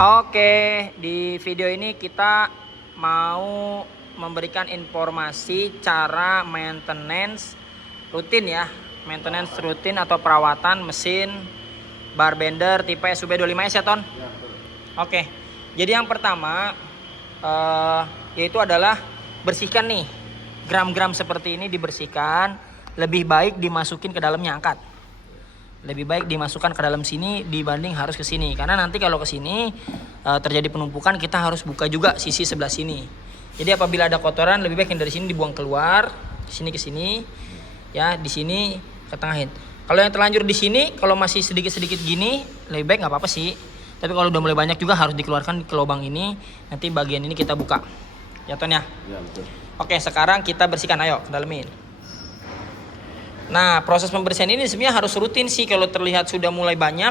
Oke, di video ini kita mau memberikan informasi cara maintenance rutin ya. Maintenance rutin atau perawatan mesin bar bender tipe SUB25S ya Ton? Ya, betul. Oke, jadi yang pertama yaitu adalah bersihkan nih. Gram-gram seperti ini dibersihkan, lebih baik dimasukin ke dalamnya, angkat. Lebih baik dimasukkan ke dalam sini dibanding harus ke sini, karena nanti kalau ke sini terjadi penumpukan, kita harus buka juga sisi sebelah sini. Jadi apabila ada kotoran, lebih baik yang dari sini dibuang keluar, di sini ke sini, ya di sini ke tengahin. Kalau yang terlanjur di sini, kalau masih sedikit-sedikit gini, lebih baik nggak apa-apa sih. Tapi kalau udah mulai banyak juga harus dikeluarkan ke lubang ini. Nanti bagian ini kita buka, ya Ton ya. Ya, betul. Oke, sekarang kita bersihkan, ayo ke dalemin. Nah, proses pembersihan ini sebenarnya harus rutin sih. Kalau terlihat sudah mulai banyak,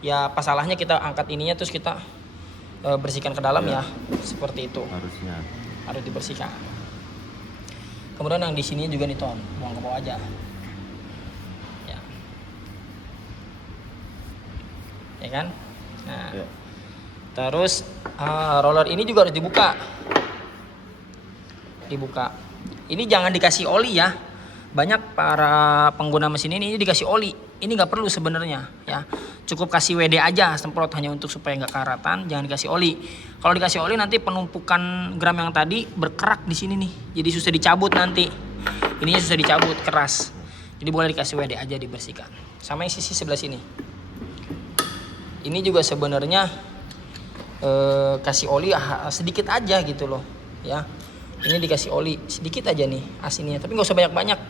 ya pas salahnya kita angkat ininya terus kita bersihkan ke dalam ya. Seperti itu. Harusnya. Harus dibersihkan. Kemudian yang di sini juga nih Ton, buang ke bawah aja. Ya. Ya kan? Nah. Ya. Terus roller ini juga harus dibuka. Dibuka. Ini jangan dikasih oli ya. Banyak para pengguna mesin ini dikasih oli. Ini nggak perlu sebenarnya ya. Cukup kasih WD aja, semprot hanya untuk supaya nggak karatan. Jangan dikasih oli. Kalau dikasih oli nanti penumpukan gram yang tadi berkerak di sini nih. Jadi susah dicabut nanti. Ininya susah dicabut, keras. Jadi boleh dikasih WD aja, dibersihkan. Sama yang sisi sebelah sini. Ini juga sebenarnya kasih oli sedikit aja gitu loh ya. Ini dikasih oli sedikit aja nih asinnya, tapi nggak usah banyak-banyak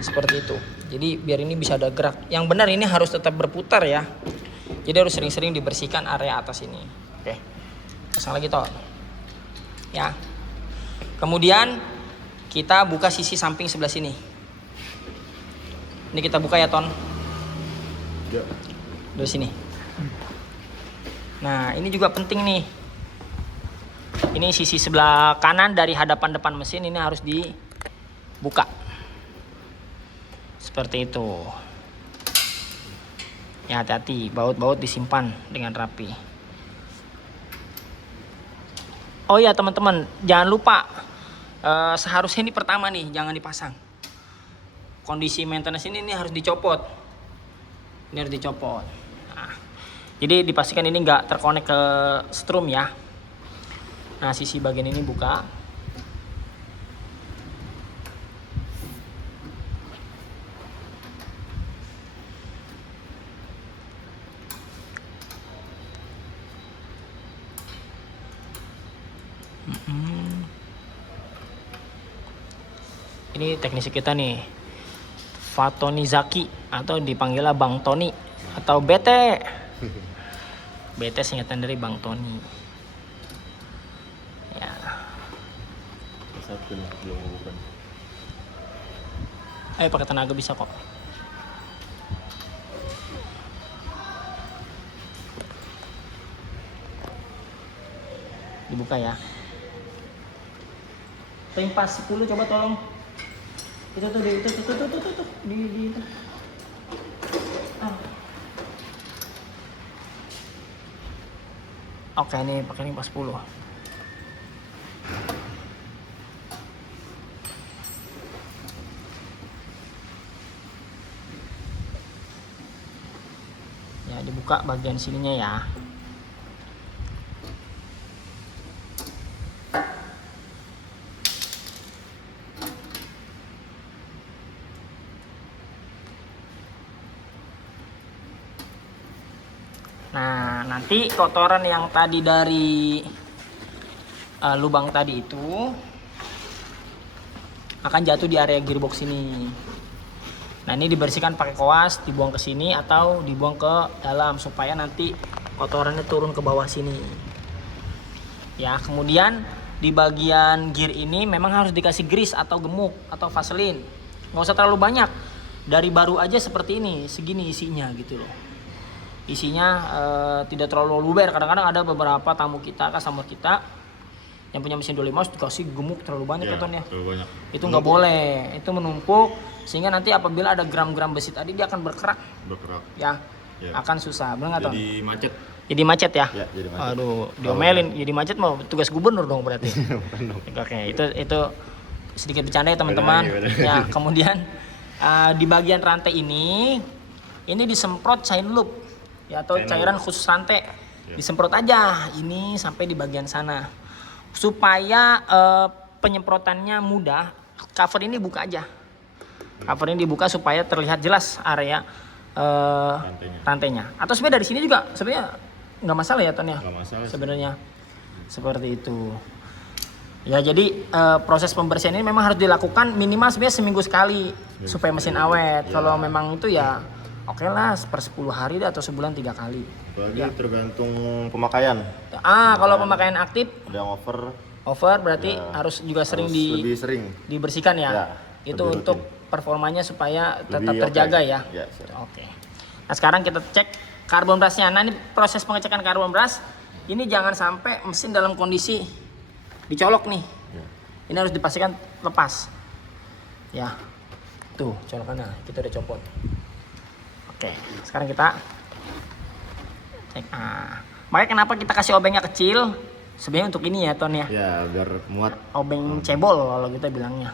seperti itu. Jadi biar ini bisa ada gerak. Yang benar ini harus tetap berputar ya. Jadi harus sering-sering dibersihkan area atas ini. Oke, pasang lagi Ton ya. Kemudian kita buka sisi samping sebelah sini. Ini kita buka ya Ton. Ya. Dari sini. Nah ini juga penting nih. Ini sisi sebelah kanan dari hadapan depan mesin ini harus dibuka. Seperti itu. Ya hati-hati, baut-baut disimpan dengan rapi. Oh ya teman-teman, jangan lupa seharusnya ini pertama nih, jangan dipasang. Kondisi maintenance ini harus dicopot. Ini harus dicopot. Nah, jadi dipastikan ini nggak terkonek ke strum ya. Nah, sisi bagian ini buka. Ini teknisi kita nih, Fatonizaki atau dipanggilnya Bang Tony atau BT. BT singkatan dari Bang Tony. Ya. Satu nih, belum bukan. Ayo pakai tenaga bisa kok. Dibuka ya. Pas 10 coba tolong. Itu tuh di Oke, ini pakai ini pas 10. Ya, dibuka bagian sininya ya. Nah, nanti kotoran yang tadi dari lubang tadi itu akan jatuh di area gearbox ini. Nah, ini dibersihkan pakai koas, dibuang ke sini atau dibuang ke dalam supaya nanti kotorannya turun ke bawah sini. Ya, kemudian di bagian gear ini memang harus dikasih grease atau gemuk atau vaselin. Nggak usah terlalu banyak. Dari baru aja seperti ini, segini isinya gitu loh. Isinya tidak terlalu luber. Kadang-kadang ada beberapa tamu kita, customer kita yang punya mesin 25 dikasih gemuk terlalu banyak ya Ton ya. Terlalu banyak. Itu nggak boleh, itu menumpuk sehingga nanti apabila ada gram-gram besi tadi dia akan berkerak Berkerak. ya, Ya. akan susah, benar nggak Ton? Jadi macet. Jadi macet ya? Ya, jadi macet. Aduh, diomelin. Jadi macet mau tugas gubernur dong berarti. Bukan dong. Oke, itu sedikit bercanda ya teman-teman. Bener lagi. Ya, kemudian di bagian rantai ini disemprot chain loop ya atau Chain cairan loop. khusus rantai. Ya. Disemprot aja ini sampai di bagian sana. Supaya penyemprotannya mudah, cover ini buka aja. Cover ini dibuka supaya terlihat jelas area rantainya. Atau sebenarnya dari sini juga sebenarnya nggak masalah ya Ton ya. Nggak masalah sih. Sebenarnya seperti itu. Ya jadi proses pembersihan ini memang harus dilakukan minimal sebenarnya seminggu sekali supaya mesin awet. Ya. Kalau memang itu ya oke lah per 10 hari deh atau sebulan 3 kali. Apalagi Ya. tergantung pemakaian. Kalau pemakaian aktif Ada yang over berarti Ya, harus juga sering harus lebih sering. dibersihkan ya. Ya, Itu lebih untuk rutin. performanya supaya tetap Lebih terjaga oke. ya. Ya, siap. Oke. Nah sekarang kita cek karbon brusnya. Nah ini proses pengecekan karbon brush. Ini jangan sampai mesin dalam kondisi dicolok nih. Ya. Ini harus dipastikan lepas. Ya. Tuh colokannya kita udah copot. Oke. Sekarang kita cek. Makanya kenapa kita kasih obengnya kecil? Sebenarnya untuk ini ya Ton ya. Ya, biar muat. Obeng cebol kalau kita bilangnya.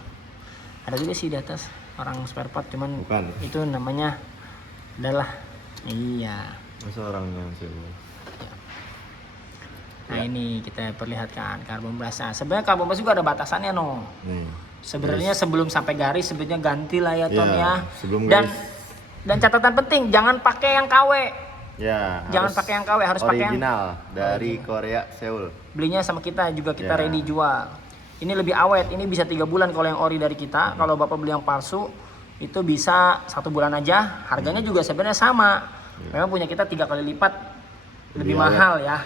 Ada juga sih di atas orang spare part cuman Bukan. itu namanya adalah iya. Masa orangnya sih. Nah ini kita perlihatkan karbon brush. Nah, sebenarnya karbon brush juga ada batasannya no. Nih. Sebenarnya sebelum sampai garis sebenarnya ganti lah ya Ton Ya, ya. sebelum Dan garis. dan catatan penting jangan pakai yang KW. Ya, Jangan pakai yang KW, harus pakai yang original dari Korea Seoul. belinya sama kita juga kita Ya. ready jual. Ini lebih awet, ini bisa 3 bulan kalau yang ori dari kita. Kalau Bapak beli yang palsu itu bisa 1 bulan aja. Harganya juga sebenarnya sama. Memang punya kita 3 kali lipat lebih Lebih mahal ya.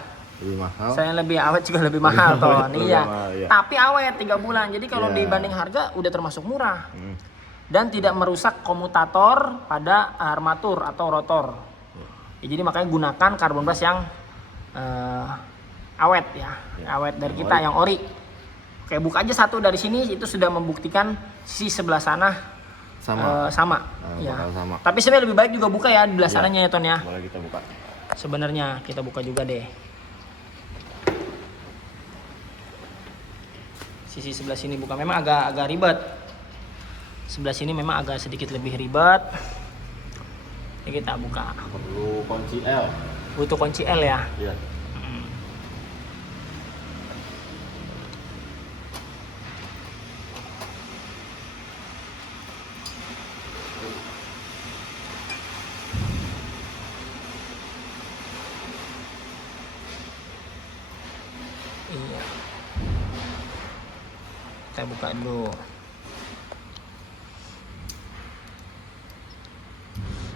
Lebih mahal. Saya lebih awet juga lebih mahal Ton. Lebih Iya. mahal, iya. Tapi awet 3 bulan. Jadi kalau Iya. dibanding harga udah termasuk murah. Hmm. Dan tidak merusak komutator pada armatur atau rotor. Ya, jadi makanya gunakan karbon brush yang awet ya. Awet dari kita yang ori. Oke, buka aja satu dari sini, itu sudah membuktikan sisi sebelah sana Sama. sama. Ya. Bakal sama. Tapi sebenarnya lebih baik juga buka ya di belah Ya. sananya ya Ton ya. Boleh kita buka. Sebenarnya kita buka juga deh. Sisi sebelah sini buka, memang agak ribet. Sebelah sini memang agak sedikit lebih ribet. Ini kita buka. Perlu kunci L. Butuh kunci L ya. Iya. Iya. Kita buka dulu.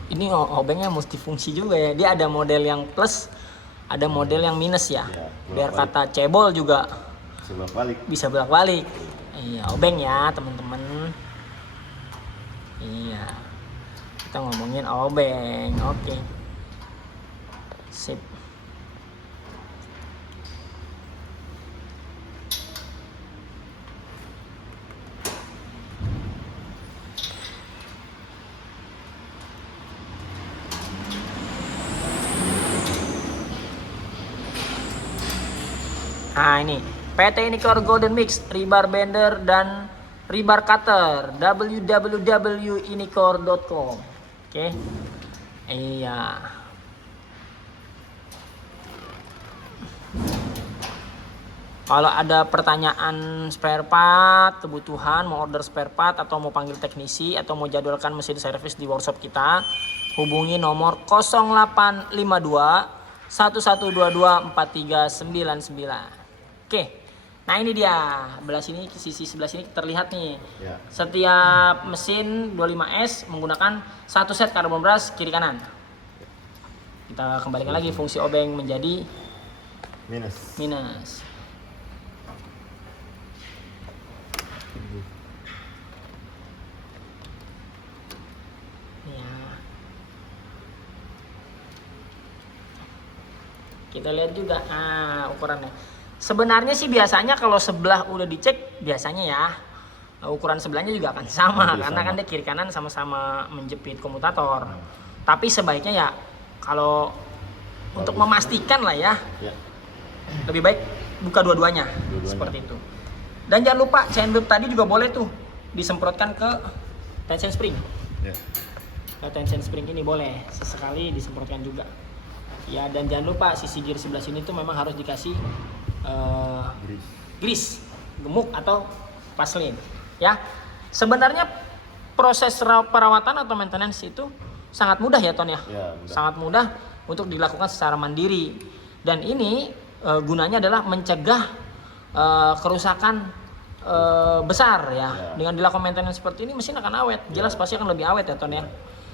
Ini obengnya multifungsi juga ya. Dia ada model yang plus, ada model yang minus ya. Iya, Biar bolak-balik. kata cebol juga Sebelah balik. bisa bolak-balik. Iya, obeng ya teman-teman. Iya. Kita ngomongin obeng. Oke. Sip. Nah ini PT Unicor Golden Mix, rebar bender dan rebar cutter, www.unicor.com. Oke. Iya. Kalau ada pertanyaan spare part, kebutuhan, mau order spare part atau mau panggil teknisi atau mau jadwalkan mesin servis di workshop kita, hubungi nomor 0852 1122 4399. Oke. Nah, ini dia. Belah sini, sisi sebelah sini terlihat nih. Ya. Setiap mesin 25S menggunakan satu set karbon brush kiri kanan. Kita kembalikan lagi fungsi obeng menjadi Minus. minus. Ya. Kita lihat juga ukurannya. Sebenarnya sih biasanya kalau sebelah udah dicek biasanya ya ukuran sebelahnya juga akan sama. Hampir Karena sama. kan dia kiri kanan sama-sama menjepit komutator. Tapi sebaiknya ya kalau untuk memastikan lah ya, Ya. lebih baik buka dua-duanya. Seperti itu. Dan jangan lupa chain loop tadi juga boleh tuh disemprotkan ke tension spring. Ya. Ke tension spring ini boleh sesekali disemprotkan juga. Ya, dan jangan lupa sisi gear sebelah sini tuh memang harus dikasih grease, gemuk atau vaseline. Ya, sebenarnya proses perawatan atau maintenance itu sangat mudah ya Ton ya. Ya, mudah. Sangat mudah untuk dilakukan secara mandiri. Dan ini gunanya adalah mencegah kerusakan besar ya. Dengan dilakukan maintenance seperti ini mesin akan awet. Jelas pasti akan lebih awet ya Ton ya.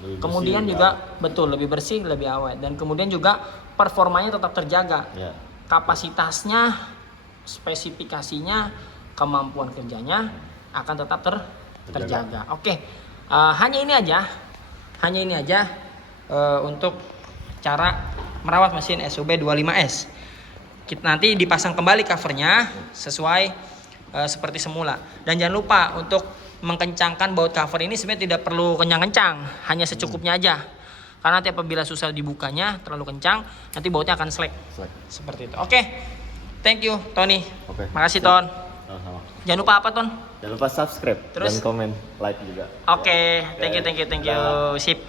Lebih Kemudian bersih, juga betul lebih bersih, lebih awet, dan kemudian juga performanya tetap terjaga. Ya. Kapasitasnya, spesifikasinya, kemampuan kerjanya akan tetap terjaga. Oke, hanya ini aja untuk cara merawat mesin SUB 25S. Kita nanti dipasang kembali covernya sesuai seperti semula. Dan jangan lupa untuk mengkencangkan baut cover ini sebenarnya tidak perlu kencang-kencang, hanya secukupnya aja. Karena nanti apabila susah dibukanya terlalu kencang, nanti bautnya akan slack. Seperti itu. Oke. Thank you Tony. Oke. Makasih Ton. Sama-sama. Jangan lupa apa Ton? Jangan lupa subscribe Terus? dan komen, like juga. Oke, thank you. Sip.